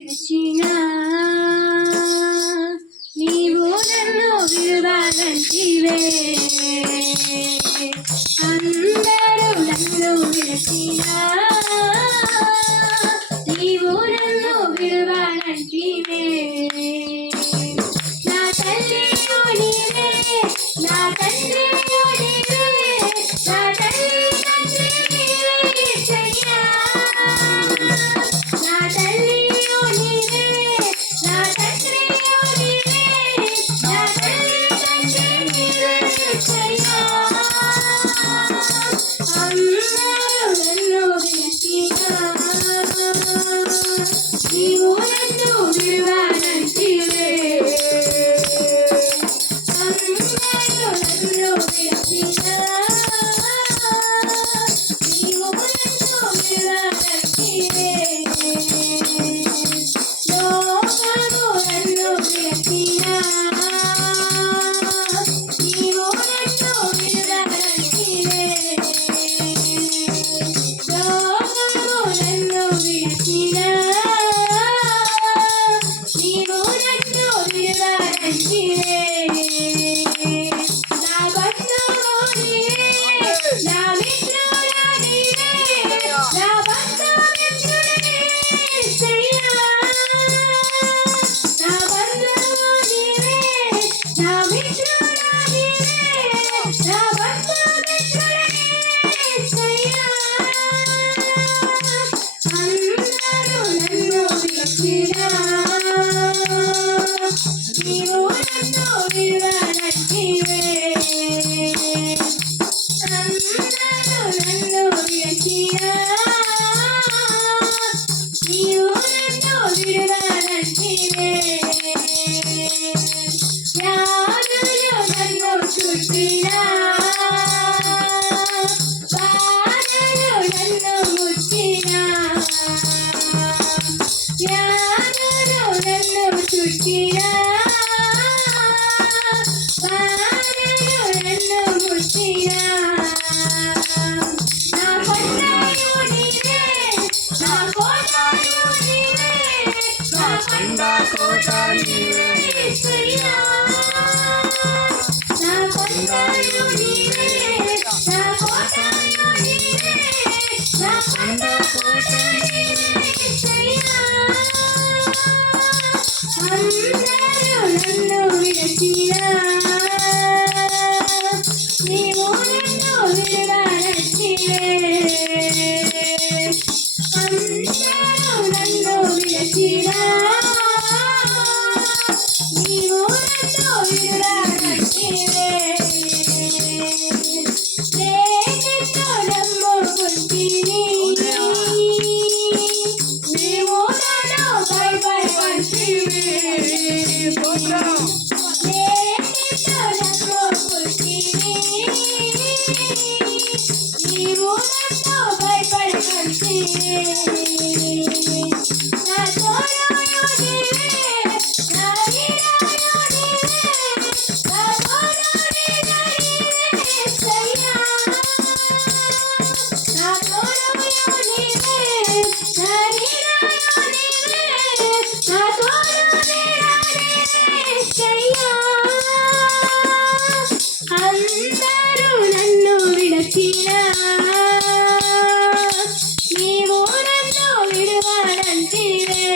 తెచ్చినా నీవు నన్ను విడవాలంటివే. అందరూ నన్ను విడిచినా నీవు నన్ను విడవాలంటివే. রে? ఈ ఊరంటూ విడుదలంటివే యాదులు నన్ను చుట్టినా. బాధలు నన్ను ముట్టినా. యాదులు నన్ను చుట్టినా. బాధలు నన్ను ముట్టినా. అందాకోట అందరూ నన్ను విడచిరా Otra. जीवे